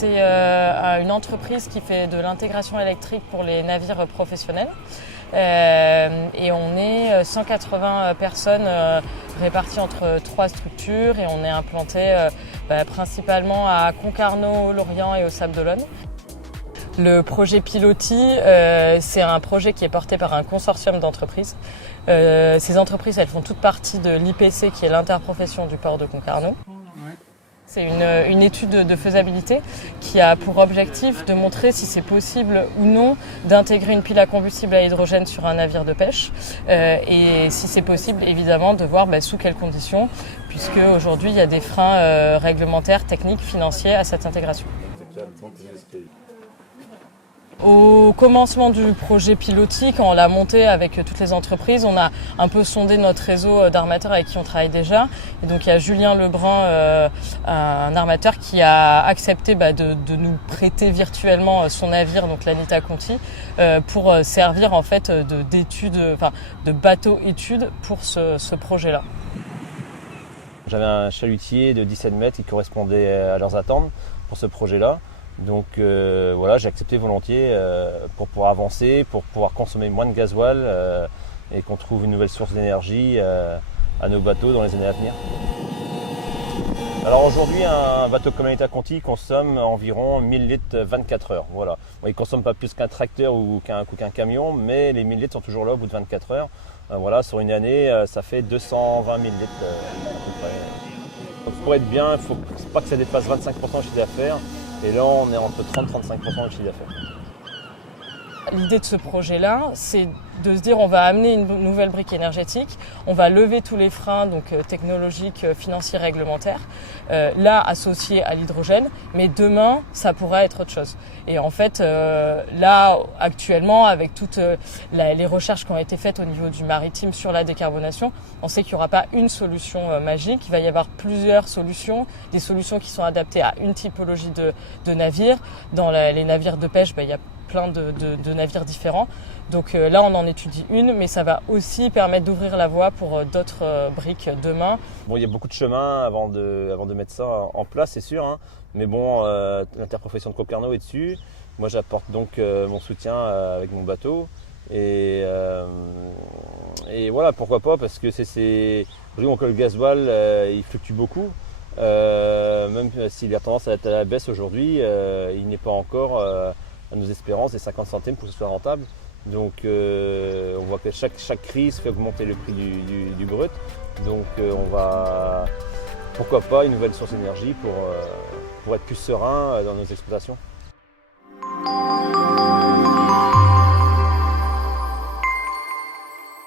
C'est une entreprise qui fait de l'intégration électrique pour les navires professionnels. Et on est 180 personnes réparties entre 3 structures et on est implanté principalement à Concarneau, Lorient et au Sable d'Olonne. Le projet Pilotis, c'est un projet qui est porté par un consortium d'entreprises. Ces entreprises, elles font toutes partie de l'IPC, qui est l'interprofession du port de Concarneau. C'est une étude de faisabilité qui a pour objectif de montrer si c'est possible ou non d'intégrer une pile à combustible à hydrogène sur un navire de pêche et si c'est possible, évidemment, de voir sous quelles conditions, puisque aujourd'hui il y a des freins réglementaires, techniques, financiers à cette intégration. Au commencement du projet Pilotis, quand on l'a monté avec toutes les entreprises, on a un peu sondé notre réseau d'armateurs avec qui on travaille déjà. Et donc il y a Julien Lebrun, un armateur, qui a accepté de nous prêter virtuellement son navire, donc l'Anita Conti, pour servir en fait de bateau étude pour ce projet-là. J'avais un chalutier de 17 mètres qui correspondait à leurs attentes pour ce projet-là. Donc j'ai accepté volontiers pour pouvoir avancer, pour pouvoir consommer moins de gasoil et qu'on trouve une nouvelle source d'énergie à nos bateaux dans les années à venir. Alors aujourd'hui, un bateau comme l'Anita Conti consomme environ 1000 litres 24 heures. Voilà. Bon, il ne consomme pas plus qu'un tracteur ou qu'un camion, mais les 1000 litres sont toujours là au bout de 24 heures. Sur une année, ça fait 220 000 litres à peu près. Donc, pour être bien, il ne faut pas que ça dépasse 25% de chiffre d'affaires. Et là, on est entre 30-35% de chiffre d'affaires. L'idée de ce projet-là, c'est de se dire on va amener une nouvelle brique énergétique, on va lever tous les freins technologiques, financiers, réglementaires, là associés à l'hydrogène, mais demain ça pourra être autre chose. Et en fait, là actuellement, avec toutes les recherches qui ont été faites au niveau du maritime sur la décarbonation, on sait qu'il n'y aura pas une solution magique, il va y avoir plusieurs solutions, des solutions qui sont adaptées à une typologie de navires. Dans les navires de pêche, il y a plein de navires différents. Donc là, on en étudie une, mais ça va aussi permettre d'ouvrir la voie pour d'autres briques demain. Bon, il y a beaucoup de chemin avant de mettre ça en place, c'est sûr. Mais bon, l'interprofession de Concarneau est dessus. Moi, j'apporte donc mon soutien avec mon bateau. Et voilà, pourquoi pas, parce que le gasoil, il fluctue beaucoup. Même s'il a tendance à être à la baisse aujourd'hui, il n'est pas encore à nos espérances des 50 centimes pour que ce soit rentable. Donc on voit que chaque crise fait augmenter le prix du brut. Donc pourquoi pas une nouvelle source d'énergie pour être plus serein dans nos exploitations.